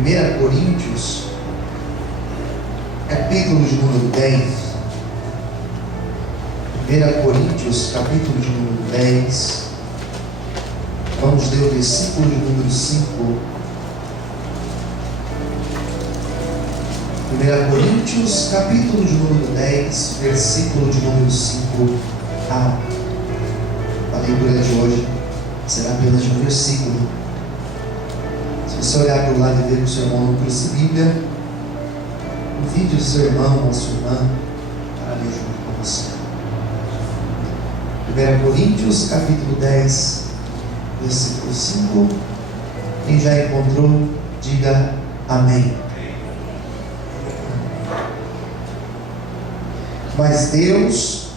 1 Coríntios, capítulo de número 10. 1 Coríntios, capítulo de número 10. Vamos ler o versículo de número 5. 1 Coríntios, capítulo de número 10, versículo de número 5a. A leitura de hoje será apenas de um versículo. Se você olhar para o lado e ver que o seu irmão não trouxe Bíblia, convide o seu irmão ou a sua irmã para ler junto com você. 1 Coríntios, capítulo 10, versículo 5. Quem já encontrou, diga amém. Mas Deus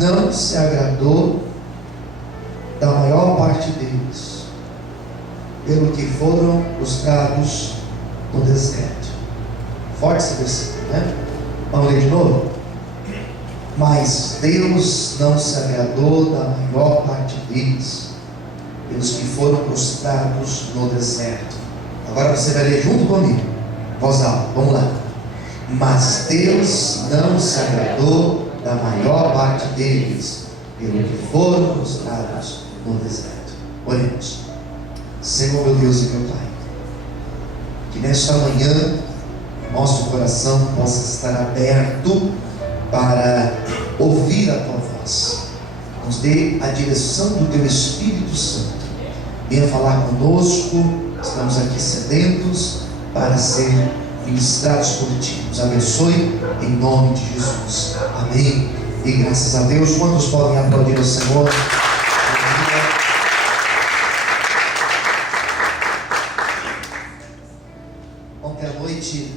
não se agradou da maior parte deles, pelo que foram prostrados no deserto. Forte esse versículo, né? Vamos ler de novo? Mas Deus não se agradou da maior parte deles, pelos que foram prostrados no deserto. Agora você vai ler junto comigo, voz alta, vamos lá. Mas Deus não se agradou da maior parte deles, pelo que foram prostrados no deserto. Oremos. Senhor meu Deus e meu Pai, que nesta manhã nosso coração possa estar aberto para ouvir a Tua voz. Nos dê a direção do Teu Espírito Santo. Venha falar conosco. Estamos aqui sedentos para ser ministrados por Ti. Nos abençoe em nome de Jesus. Amém. E graças a Deus. Quantos podem aplaudir ao Senhor? Ontem à noite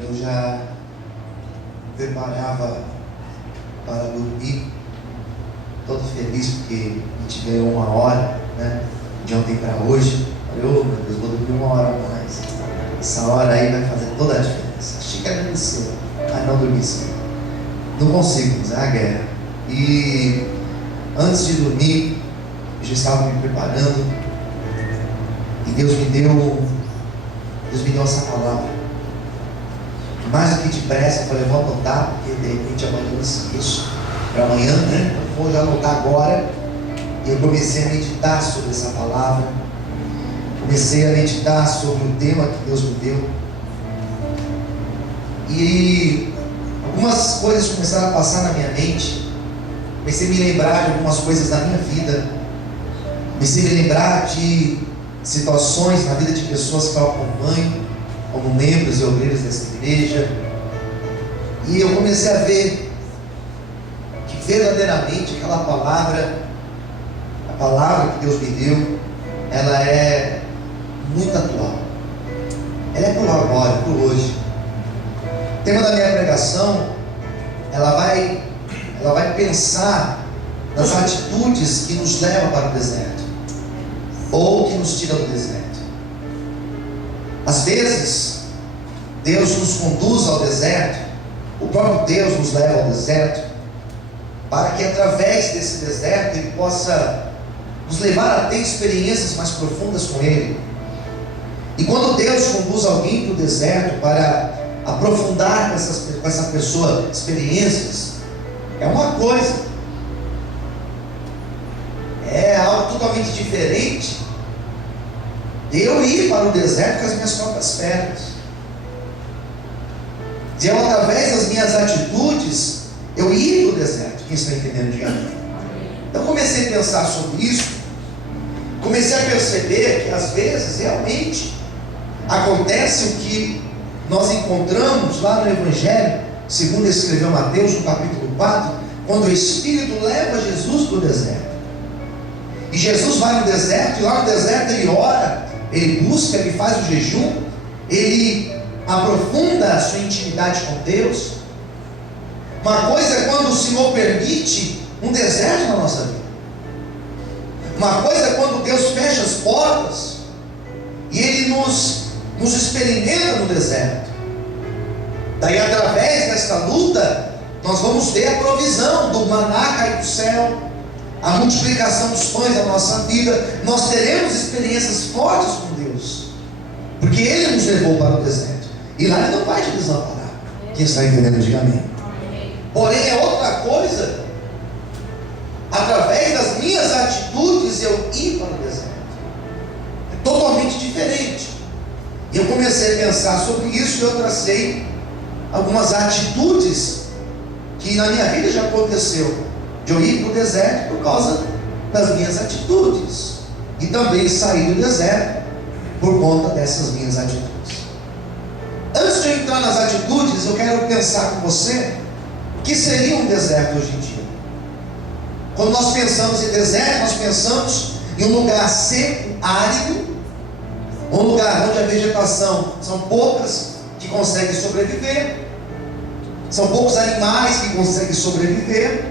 eu já preparava para dormir, todo feliz porque a gente ganhou 1 hora, né? De ontem para hoje. Falei, oh meu Deus, vou dormir 1 hora a mais. Essa hora aí vai fazer toda a diferença. Achei que era cedo, mas não dormi cedo. Não consigo, mas é a guerra. E antes de dormir, eu já estava me preparando. E Deus me deu essa palavra. Mais do que depressa, eu falei, vou anotar, porque de repente amanhã eu esqueço. Para amanhã, né? Eu vou já anotar agora. E eu comecei a meditar sobre essa palavra. Comecei a meditar sobre o tema que Deus me deu. E algumas coisas começaram a passar na minha mente. Comecei a me lembrar de algumas coisas da minha vida. Comecei a me lembrar de situações na vida de pessoas que eu acompanho, como membros e obreiros dessa igreja. E eu comecei a ver que verdadeiramente aquela palavra, a palavra que Deus me deu, ela é muito atual. Ela é por agora, por hoje. O tema da minha pregação, ela vai pensar nas atitudes que nos levam para o deserto, ou que nos tiram do deserto. Às vezes, Deus nos conduz ao deserto, o próprio Deus nos leva ao deserto, para que através desse deserto Ele possa nos levar a ter experiências mais profundas com Ele. E quando Deus conduz alguém para o deserto para aprofundar com essa pessoa experiências, é uma coisa, é algo totalmente diferente de eu ir para o deserto com as minhas próprias pernas, de eu, através das minhas atitudes, eu ir para o deserto. Quem está entendendo de mim? Então comecei a pensar sobre isso, comecei a perceber que às vezes realmente acontece o que nós encontramos lá no Evangelho, segundo escreveu Mateus, no capítulo 4, quando o Espírito leva Jesus para o deserto. E Jesus vai no deserto, e lá no deserto ele ora, ele busca, ele faz o jejum, ele aprofunda a sua intimidade com Deus. Uma coisa é quando o Senhor permite um deserto na nossa vida. Uma coisa é quando Deus fecha as portas e Ele nos experimenta no deserto. Daí, através desta luta, nós vamos ver a provisão do maná cair do céu, a multiplicação dos pães da nossa vida. Nós teremos experiências fortes com Deus. Deus, porque Ele nos levou para o deserto, e lá Ele não vai te desamparar. Quem está entendendo, diga amém. Porém é outra coisa, através das minhas atitudes, eu ir para o deserto. É totalmente diferente. E eu comecei a pensar sobre isso, e eu tracei algumas atitudes que na minha vida já aconteceu, de eu ir para o deserto por causa das minhas atitudes, e também sair do deserto por conta dessas minhas atitudes. Antes de eu entrar nas atitudes, eu quero pensar com você o que seria um deserto hoje em dia. Quando nós pensamos em deserto, nós pensamos em um lugar seco, árido, um lugar onde a vegetação são poucas que conseguem sobreviver, são poucos animais que conseguem sobreviver,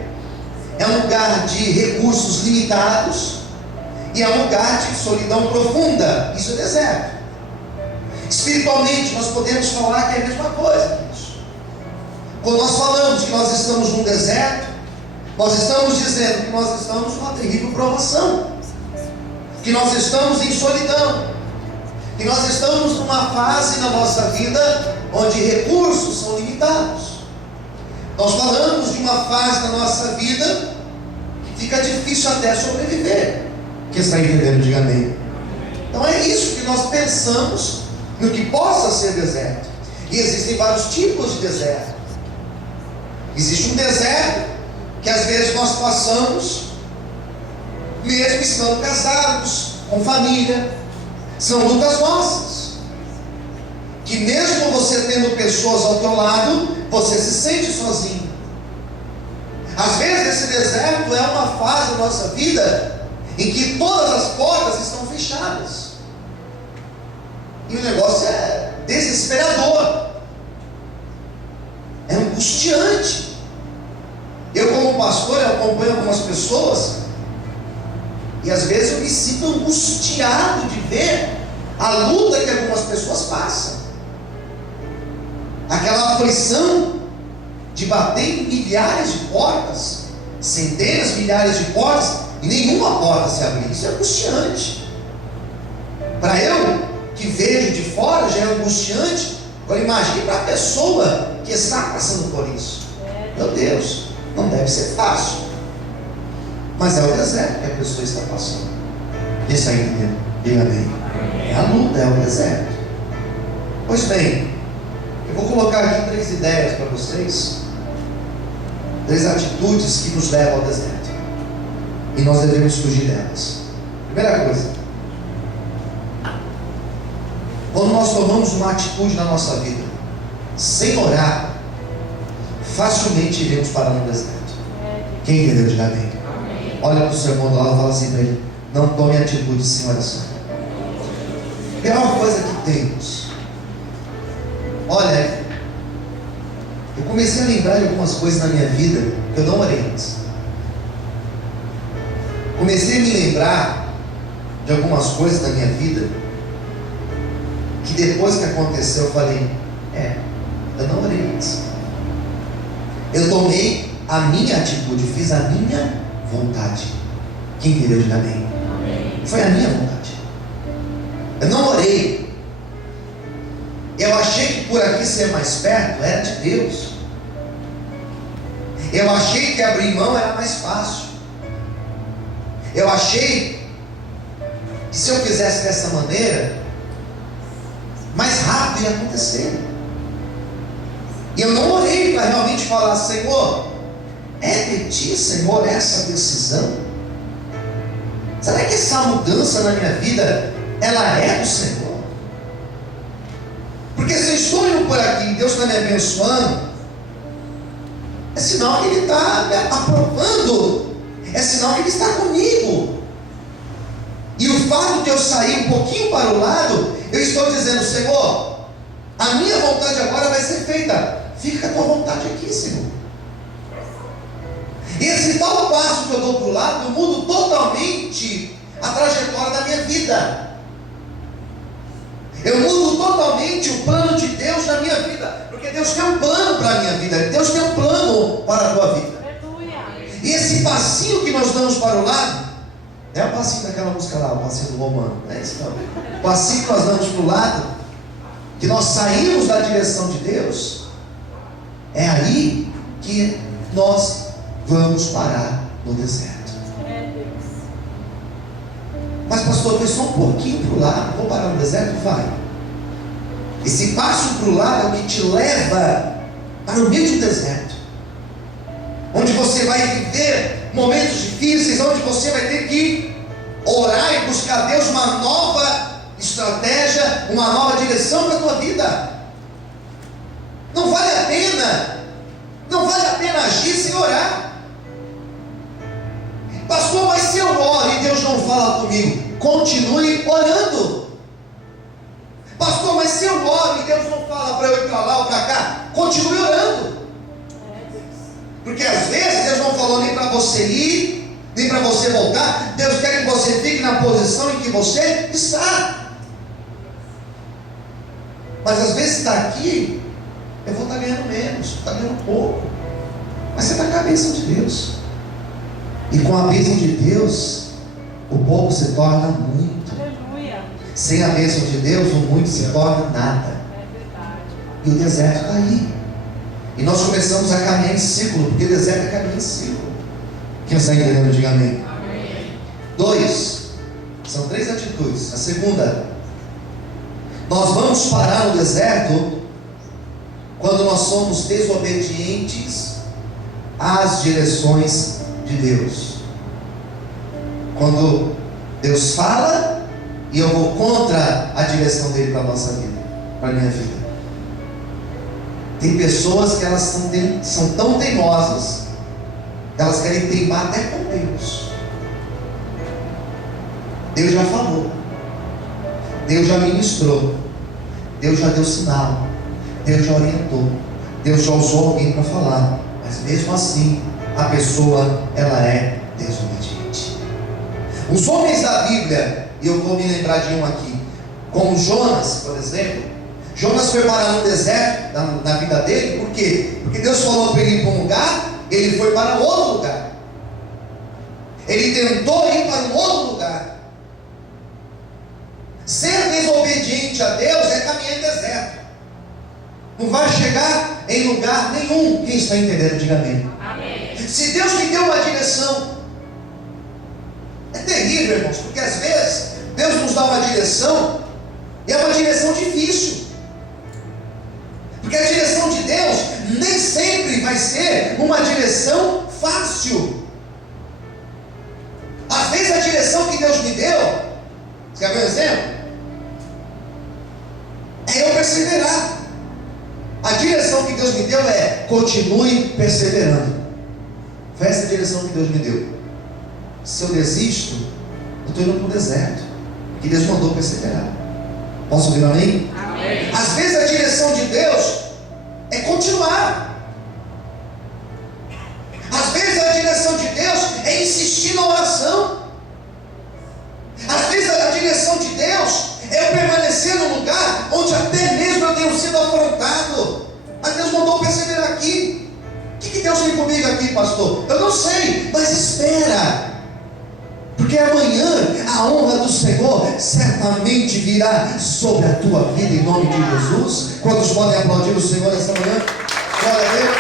é um lugar de recursos limitados, e é um lugar de solidão profunda. Isso é deserto. Espiritualmente, nós podemos falar que é a mesma coisa. Quando nós falamos que nós estamos num deserto, nós estamos dizendo que nós estamos numa terrível provação, que nós estamos em solidão, que nós estamos numa fase na nossa vida onde recursos são limitados. Nós falamos de uma fase na nossa vida que fica difícil até sobreviver. Quem está entendendo, diga amém. Então é isso que nós pensamos no que possa ser deserto. E existem vários tipos de deserto. Existe um deserto que às vezes nós passamos mesmo estando casados, com família. São lutas nossas, que mesmo você tendo pessoas ao teu lado, você se sente sozinho. Às vezes esse deserto é uma fase da nossa vida em que todas as portas estão fechadas, e o negócio é desesperador, é angustiante. Eu, como pastor, eu acompanho algumas pessoas, e às vezes eu me sinto angustiado de ver a luta que algumas pessoas passam, aquela aflição de bater em milhares de portas, centenas, milhares de portas, e nenhuma porta se abrir. Isso é angustiante. Para eu, que vejo de fora, já é angustiante. Agora imagine para a pessoa que está passando por isso. Meu Deus, não deve ser fácil. Mas é o deserto que a pessoa está passando. Isso aí, entendeu? Diga amém. É a luta, é o deserto. Pois bem, eu vou colocar aqui 3 ideias para vocês, 3 atitudes que nos levam ao deserto, e nós devemos fugir delas. Primeira coisa, quando nós tomamos uma atitude na nossa vida sem orar, facilmente iremos parar no deserto. Quem entendeu, diga amém. Olha para o seu irmão do lado e fala assim para ele: não tome atitude sem oração. Pior coisa que temos. Olha, eu comecei a lembrar de algumas coisas na minha vida que eu não orei antes. Comecei a me lembrar de algumas coisas na minha vida que depois que aconteceu eu falei: eu não orei antes. Eu tomei a minha atitude, fiz a minha vontade. Quem entendeu, diga amém. Foi a minha vontade. Eu não orei. Eu achei que por aqui ser mais perto era de Deus. Eu achei que abrir mão era mais fácil. Eu achei que se eu fizesse dessa maneira, mais rápido ia acontecer. E eu não orei para realmente falar: Senhor, é de ti, Senhor, essa decisão? Será que essa mudança na minha vida, ela é do Senhor? Porque se eu estou indo por aqui e Deus está me abençoando, é sinal que Ele está me aprovando, é sinal que Ele está comigo. E o fato de eu sair um pouquinho para o lado, eu estou dizendo: Senhor, a minha vontade agora vai ser feita, fica a tua vontade aqui, Senhor. E esse tal passo que eu dou para o lado, eu mudo totalmente a trajetória da minha vida. Eu mudo totalmente o plano de Deus na minha vida, porque Deus tem um plano para a minha vida, Deus tem um plano para a tua vida. E esse passinho que nós damos para o lado, Não é o passinho daquela música lá, o passinho do Romano. Não é isso não. O passinho que nós damos para o lado, que nós saímos da direção de Deus, é aí que nós vamos parar no deserto. Mas pastor, foi só um pouquinho para o lado, vou parar no deserto? Vai. Esse passo para o lado é o que te leva para o meio do deserto, onde você vai viver momentos difíceis, onde você vai ter que orar e buscar a Deus uma nova estratégia, uma nova direção para a tua vida. Não vale a pena agir sem orar. Pastor, mas se eu oro e Deus não fala comigo, continue orando. Pastor, mas se eu oro e Deus não fala para eu ir para lá ou para cá, continue orando. Porque às vezes Deus não falou nem para você ir, nem para você voltar. Deus quer que você fique na posição em que você está. Mas às vezes está aqui, eu vou estar ganhando menos, está ganhando pouco. Mas você está com a bênção de Deus. E com a bênção de Deus, o pouco se torna muito. Aleluia. Sem a bênção de Deus, o muito se torna nada. É verdade. E o deserto está aí. E nós começamos a caminhar em círculo, porque o deserto é caminhar em círculo. Quem está entendendo, diga amém. Amém. 2. São 3 atitudes. A segunda, nós vamos parar no deserto quando nós somos desobedientes às direções de Deus. Quando Deus fala e eu vou contra a direção dele para a nossa vida, para a minha vida. Tem pessoas que elas são tão teimosas, elas querem teimar até com Deus. Deus já falou, Deus já ministrou, Deus já deu sinal, Deus já orientou, Deus já usou alguém para falar, mas mesmo assim a pessoa, ela é desobediente. Os homens da Bíblia, e eu vou me lembrar de um aqui, como Jonas, por exemplo. Jonas foi parar no deserto na vida dele, por quê? Porque Deus falou para ele ir para um lugar, ele foi para outro lugar. Ele tentou ir para um outro lugar. Ser desobediente a Deus é caminhar em deserto. Não vai chegar em lugar nenhum. Quem está entendendo, diga amém. Amém. Se Deus me deu uma direção, é terrível, irmãos, porque às vezes Deus nos dá uma direção, e é uma direção difícil. Porque a direção de Deus nem sempre vai ser uma direção fácil. Às vezes a direção que Deus me deu, você quer ver um exemplo? É eu perseverar. A direção que Deus me deu é: continue perseverando. Foi essa a direção que Deus me deu. Se eu desisto, eu estou indo para o deserto, que Deus mandou perseverar. Posso ouvir amém? Amém. Às vezes a direção de Deus é continuar. Às vezes a direção de Deus é insistir na oração. Às vezes a direção de Deus é eu permanecer no lugar onde até mesmo eu tenho sido afrontado. Mas Deus mandou perseverar aqui. O que Deus tem comigo aqui, pastor? Eu não sei, mas espera. Porque amanhã a honra do Senhor certamente virá sobre a tua vida, em nome de Jesus. Quantos podem aplaudir o Senhor essa manhã? Glória a Deus.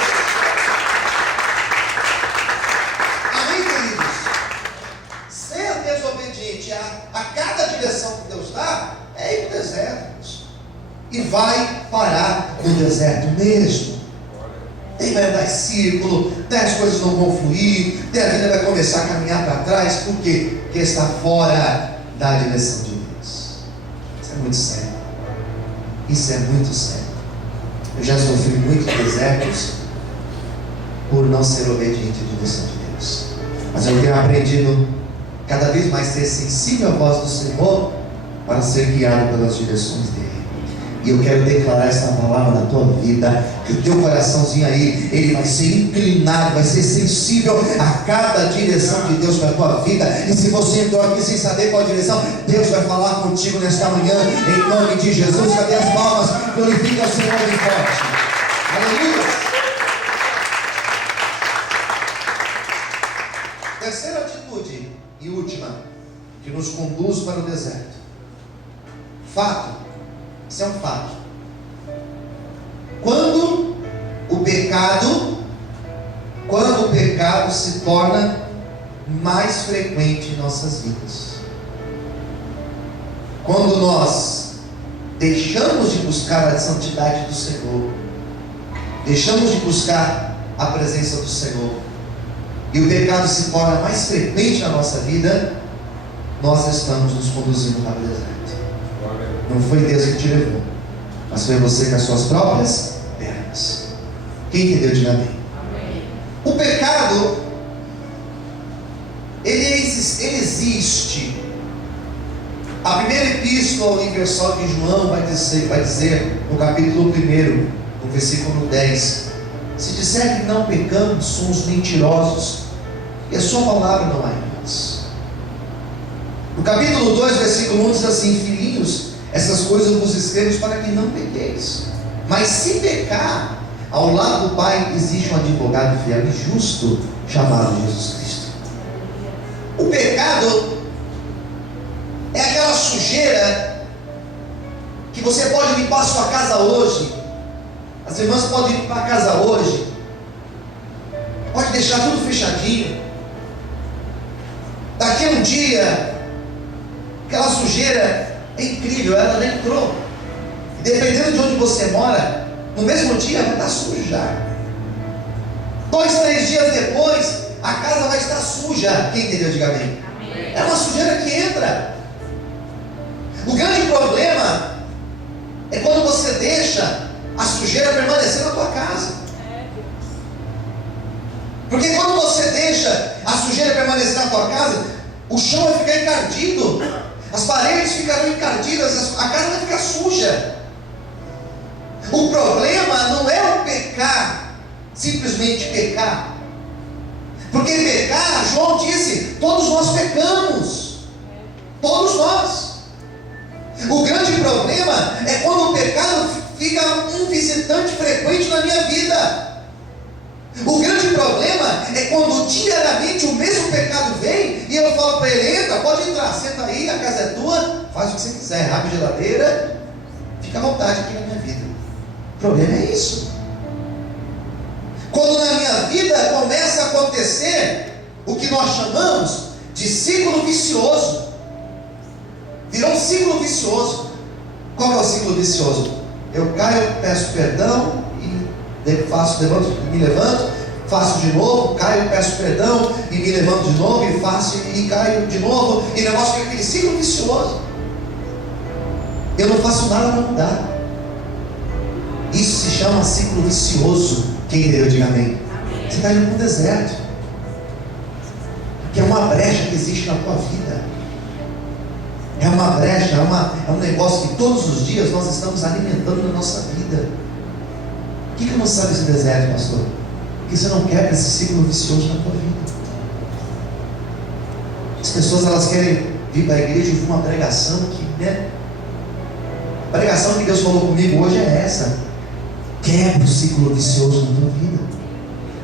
Amém, queridos? Ser desobediente a cada direção que Deus dá é ir para o deserto. E vai parar no deserto mesmo. Daí vai andar em círculo, daí as coisas não vão fluir, daí a vida vai começar a caminhar para trás. Por quê? Porque está fora da direção de Deus. Isso é muito sério. Isso é muito sério. Eu já sofri muitos desertos por não ser obediente à direção de Deus. Mas eu tenho aprendido cada vez mais ser sensível à voz do Senhor para ser guiado pelas direções dele. E eu quero declarar essa palavra na tua vida, que o teu coraçãozinho aí, ele vai ser inclinado, vai ser sensível a cada direção de Deus para a tua vida. E se você entrou aqui sem saber qual direção, Deus vai falar contigo nesta manhã, em nome de Jesus. Cadê as palmas? Glorifica o Senhor bem forte. Aleluia. Terceira atitude e última: que nos conduz para o deserto. Fato, isso é um fato. Quando o pecado se torna mais frequente em nossas vidas, quando nós deixamos de buscar a santidade do Senhor, deixamos de buscar a presença do Senhor, e o pecado se torna mais frequente na nossa vida, nós estamos nos conduzindo para o deserto. Não foi Deus que te levou, mas foi você com as suas próprias pernas. Quem entendeu, diga amém. O pecado, ele existe. A primeira epístola universal de João vai dizer no capítulo 1, no versículo 10: se disser que não pecamos, somos mentirosos, e a sua palavra não há em nós. No capítulo 2, versículo 1 diz assim: filhinhos, essas coisas vos escrevo para que não pequeis. Mas se pecar, ao lado do Pai existe um advogado fiel e justo, chamado Jesus Cristo. O pecado é aquela sujeira que você pode limpar a sua casa hoje. As irmãs podem limpar a casa hoje, pode deixar tudo fechadinho. Daqui a um dia, aquela sujeira é incrível, ela nem entrou. E dependendo de onde você mora, no mesmo dia vai estar suja já. 2, 3 dias depois, a casa vai estar suja. Quem entendeu, diga amém. É uma sujeira que entra. O grande problema é quando você deixa a sujeira permanecer na tua casa. Porque quando você deixa a sujeira permanecer na tua casa, o chão vai ficar encardido, as paredes ficarão encardidas, a casa vai ficar suja. O problema não é o pecar, simplesmente pecar. Porque pecar, João disse, todos nós pecamos. Todos nós. O grande problema é quando o pecado fica um visitante frequente na minha vida. O grande problema é quando diariamente o mesmo pecado vem e eu falo para ele: entra, pode entrar, senta aí, a casa é tua, faz o que você quiser, abre a geladeira, fica à vontade aqui na minha vida. O problema é isso. Quando na minha vida começa a acontecer o que nós chamamos de ciclo vicioso, virou um ciclo vicioso. Qual é o ciclo vicioso? Eu caio, peço perdão e me levanto, faço de novo, caio, peço perdão e me levanto de novo, e faço e caio de novo, e o negócio fica aquele ciclo vicioso. Eu não faço nada para mudar. Isso se chama ciclo vicioso. Quem entendeu, diga amém. Você está indo para um deserto, que é uma brecha que existe na tua vida. É uma brecha, é um negócio que todos os dias nós estamos alimentando na nossa vida. Por que não sai desse deserto, pastor? Porque você não quebra esse ciclo vicioso na tua vida. As pessoas, elas querem vir para a igreja e ouvir uma pregação que, a pregação que Deus falou comigo hoje é essa: quebra o ciclo vicioso na tua vida.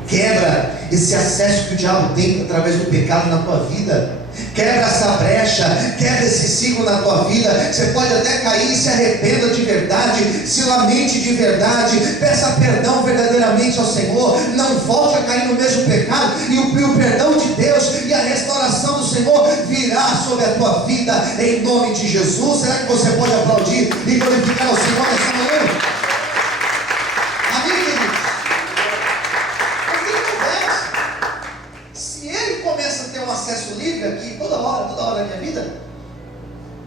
Quebra esse acesso que o diabo tem através do pecado na tua vida. Quebra essa brecha, quebra esse ciclo na tua vida. Você pode até cair, se arrependa de verdade, se lamente de verdade, peça perdão verdadeiramente ao Senhor, não volte a cair no mesmo pecado, e o perdão de Deus e a restauração do Senhor virá sobre a tua vida, em nome de Jesus. Será que você pode aplaudir e glorificar ao Senhor nessa manhã? Amém, queridos? Mas tem conversa. Se ele começa a ter um acesso livre aqui toda hora da minha vida,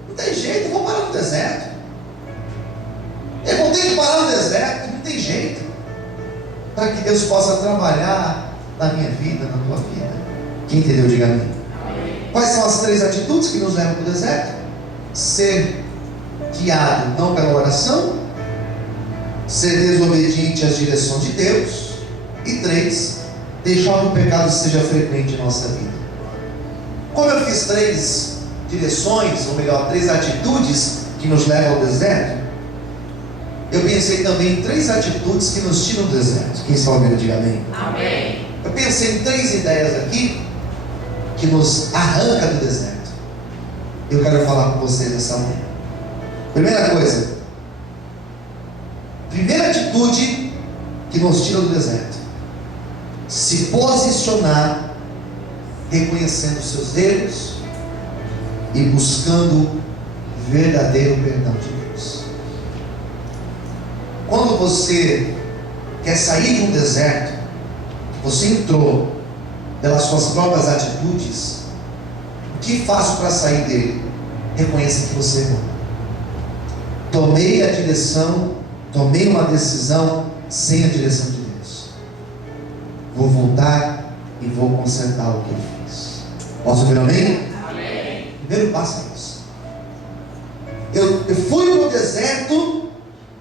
não tem jeito, eu vou parar no deserto. Eu vou ter que parar no deserto, não tem jeito. Para que Deus possa trabalhar na minha vida, na tua vida. Quem entendeu, diga amém. Quais são as 3 atitudes que nos levam para o deserto? Ser guiado não pela oração, ser desobediente às direções de Deus, e 3, deixar que o pecado seja frequente em nossa vida. Como eu fiz 3 direções, ou melhor, 3 atitudes que nos levam ao deserto, eu pensei também em 3 atitudes que nos tiram do deserto. Quem está ouvindo, diga amém. Amém. Eu pensei em 3 ideias aqui que nos arranca do deserto. eu quero falar com vocês nessa manhã. Primeira coisa, primeira atitude que nos tira do deserto: se posicionar, reconhecendo os seus erros e buscando verdadeiro perdão de Deus. Quando você quer sair de um deserto, você entrou pelas suas próprias atitudes, o que faço para sair dele? Reconheça que você errou. Tomei uma decisão sem a direção de Deus. Vou voltar e vou consertar o que eu fiz. Posso ouvir amém? Amém. Primeiro passo é isso. Eu fui para o deserto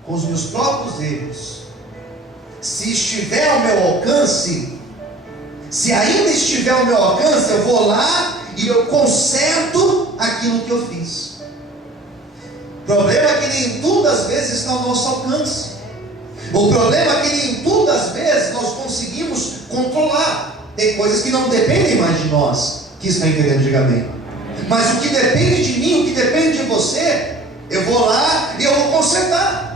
com os meus próprios erros. Se estiver ao meu alcance, se ainda estiver ao meu alcance, eu vou lá e eu conserto aquilo que eu fiz. O problema é que nem tudo às vezes está ao nosso alcance. O problema é que nem tudo às vezes nós conseguimos controlar. Tem coisas que não dependem mais de nós. Que está entendendo? Diga amém. Mas o que depende de mim, o que depende de você, eu vou lá e eu vou consertar.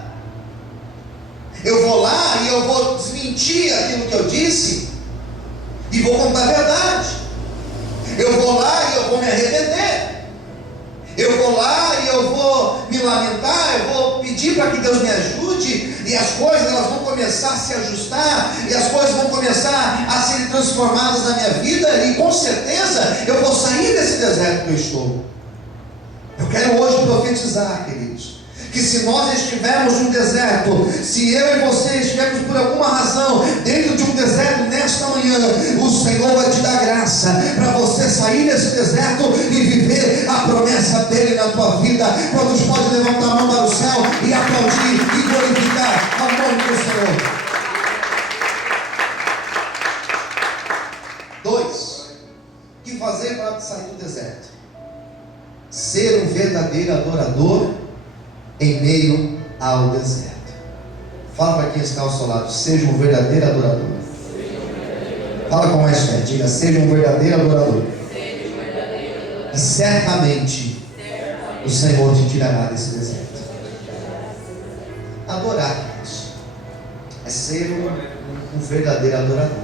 Eu vou lá e eu vou desmentir aquilo que eu disse e vou contar a verdade. Eu vou lá e eu vou me arrepender. Eu vou lá e eu vou me lamentar. Eu vou pedir para que Deus me ajude. E as coisas elas vão começar a se ajustar. E as coisas vão começar a ser transformadas na minha vida. E com certeza eu vou sair desse deserto que eu estou. Eu quero hoje profetizar, queridos, que se nós estivermos num deserto, se eu e você estivermos por alguma razão dentro de um deserto nesta manhã, o Senhor vai te dar graça para você sair desse deserto e viver a promessa dele na tua vida. Quantos podem levantar a mão para o céu e aplaudir e glorificar o nome do Senhor? 2. O que fazer para sair do deserto? Ser um verdadeiro adorador em meio ao deserto. Fala para quem está ao seu lado: seja um verdadeiro adorador. Fala com mais fé, diga: seja um verdadeiro adorador. E certamente o Senhor te tirará desse deserto. Adorar, queridos, é ser um verdadeiro adorador.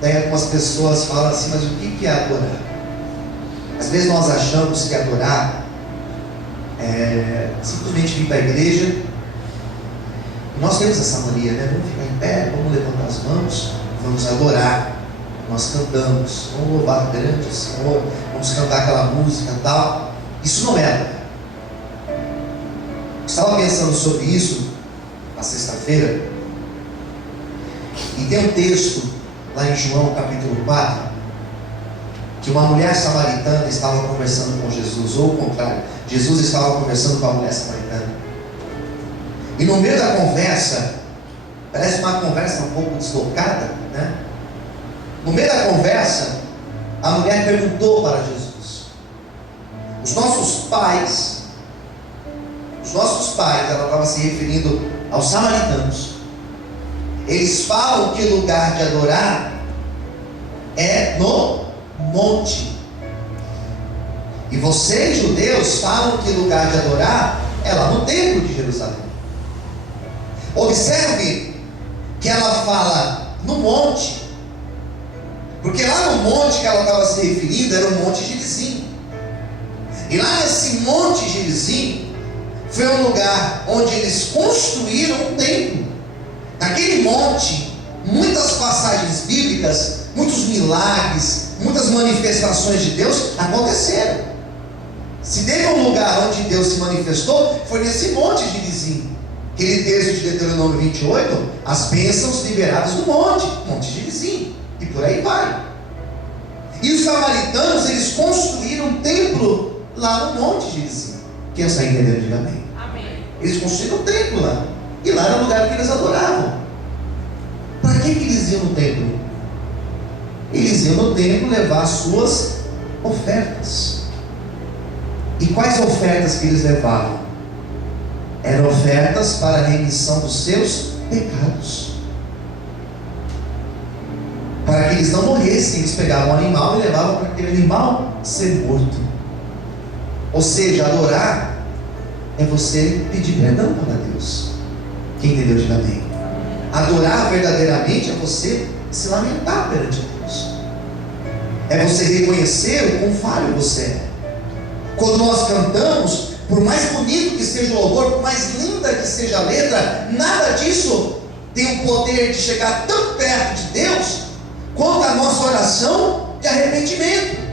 Daí algumas pessoas falam assim: mas o que é adorar? Às vezes nós achamos que adorar é simplesmente vir para a igreja. Nós temos essa mania, né? Vamos ficar em pé, vamos levantar as mãos, vamos adorar. Nós cantamos, vamos louvar grande o Senhor, vamos cantar aquela música e tal. Isso não é adorar. Eu estava pensando sobre isso na sexta-feira, e tem um texto lá em João capítulo 4, que uma mulher samaritana estava conversando com Jesus, ou o contrário, Jesus estava conversando com a mulher samaritana. E no meio da conversa, parece uma conversa um pouco deslocada, né? No meio da conversa, a mulher perguntou para Jesus: os nossos pais, ela estava se referindo aos samaritanos, eles falam que o lugar de adorar é no monte. E vocês, judeus, falam que o lugar de adorar é lá no templo de Jerusalém. Observe que ela fala no monte, porque lá no monte que ela estava se referindo era o Monte Gerizim. E lá nesse Monte Gerizim foi um lugar onde eles construíram um templo. Naquele monte, muitas passagens bíblicas, muitos milagres, muitas manifestações de Deus aconteceram. Se teve um lugar onde Deus se manifestou, foi nesse Monte Gerizim. Aquele texto de Deuteronômio 28, as bênçãos liberadas do Monte Gerizim, e por aí vai. E os samaritanos, eles construíram um templo lá no Monte Gerizim. Quem está entendendo, diga amém. Amém. Eles construíram um templo lá, e lá era o lugar que eles adoravam. Para que eles iam no templo? Eles iam no templo levar as suas ofertas. E quais ofertas que eles levavam? Eram ofertas para a remissão dos seus pecados. Para que eles não morressem, eles pegavam um animal e levavam para aquele animal ser morto. Ou seja, adorar é você pedir perdão para Deus. Quem entendeu, diga amém. Adorar verdadeiramente é você se lamentar perante Deus. É você reconhecer o quão falho você é. Quando nós cantamos, por mais bonito que seja o louvor, por mais linda que seja a letra, nada disso tem o poder de chegar tão perto de Deus quanto a nossa oração de arrependimento.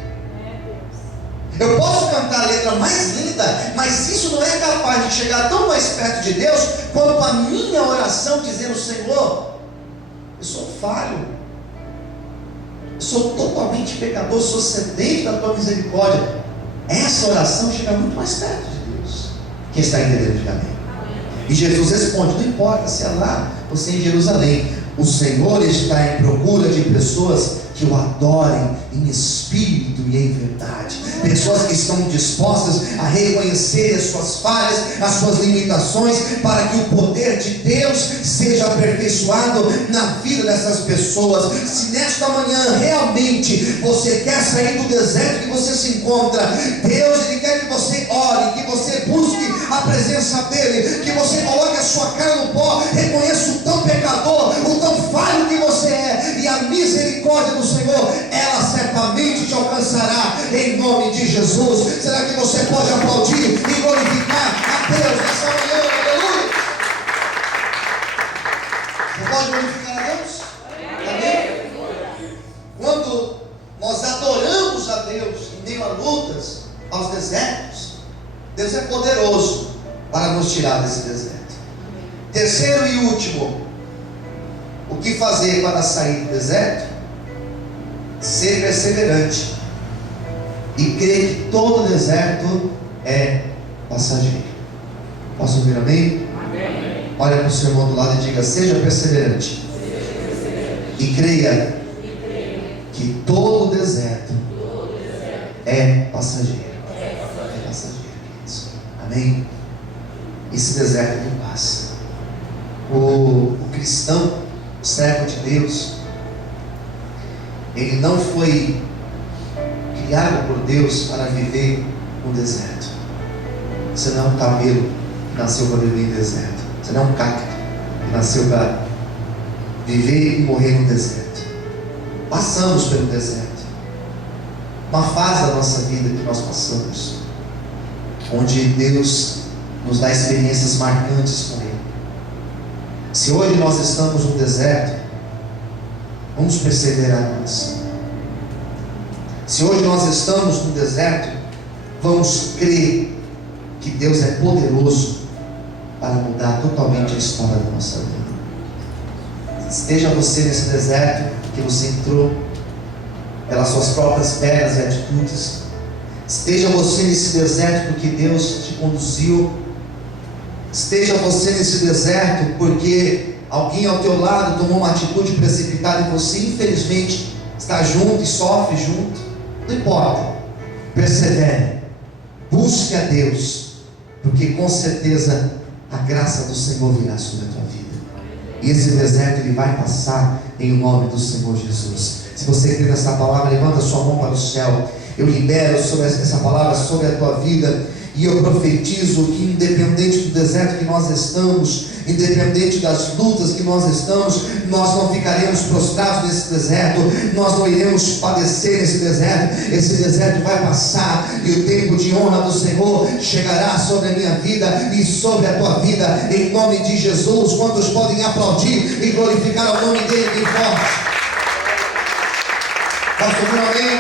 Eu posso cantar a letra mais linda, mas isso não é capaz de chegar tão mais perto de Deus quanto a minha oração dizendo: Senhor, eu sou falho, eu sou totalmente pecador, sou sedente da tua misericórdia. Essa oração chega muito mais perto de Deus. Quem está entendendo, diga amém. E Jesus responde: não importa se é lá ou se é em Jerusalém, o Senhor está em procura de pessoas que o adorem em espírito e em verdade, pessoas que estão dispostas a reconhecer as suas falhas, as suas limitações, para que o poder de Deus seja aperfeiçoado na vida dessas pessoas. Se nesta manhã realmente você quer sair do deserto que você se encontra, Deus, Ele quer que você ore, que você busque a presença dEle, que você coloque a sua cara no pó, reconheça o tão pecador, o tão falho que você é, e a misericórdia do Senhor, ela certamente te alcançará em nome de Jesus. Será que você pode aplaudir e glorificar a Deus nessa manhã? Aleluia! Você pode glorificar a Deus? Amém? Quando nós adoramos a Deus em meio a lutas, aos desertos, Deus é poderoso para nos tirar desse deserto. Terceiro e último, o que fazer para sair do deserto? Ser perseverante e crer que todo deserto é passageiro. Posso ouvir amém? Amém. Olha para o seu irmão do lado e diga: seja perseverante, e creia que todo deserto é passageiro. É passageiro, queridos. Amém? Esse deserto não passa. O cristão, o servo de Deus, ele não foi criado por Deus para viver no deserto. Você não é um camelo que nasceu para viver em deserto. Você não é um cacto que nasceu para viver e morrer no deserto. Passamos pelo deserto. Uma fase da nossa vida que nós passamos, onde Deus nos dá experiências marcantes com Ele. Se hoje nós estamos no deserto, vamos perseverar nisso. Se hoje nós estamos no deserto, vamos crer que Deus é poderoso para mudar totalmente a história da nossa vida. Esteja você nesse deserto que você entrou pelas suas próprias pernas e atitudes. Esteja você nesse deserto porque Deus te conduziu. Esteja você nesse deserto porque alguém ao teu lado tomou uma atitude precipitada e você infelizmente está junto e sofre junto. Não importa, persevere, busque a Deus, porque com certeza a graça do Senhor virá sobre a tua vida. E esse deserto ele vai passar em nome do Senhor Jesus. Se você crê nessa palavra, levanta sua mão para o céu. Eu libero sobre essa palavra sobre a tua vida. E eu profetizo que independente do deserto que nós estamos, independente das lutas que nós estamos, nós não ficaremos prostrados nesse deserto, nós não iremos padecer nesse deserto. Esse deserto vai passar e o tempo de honra do Senhor chegará sobre a minha vida e sobre a tua vida, em nome de Jesus. Quantos podem aplaudir e glorificar o nome dele bem forte? Pastor, amém?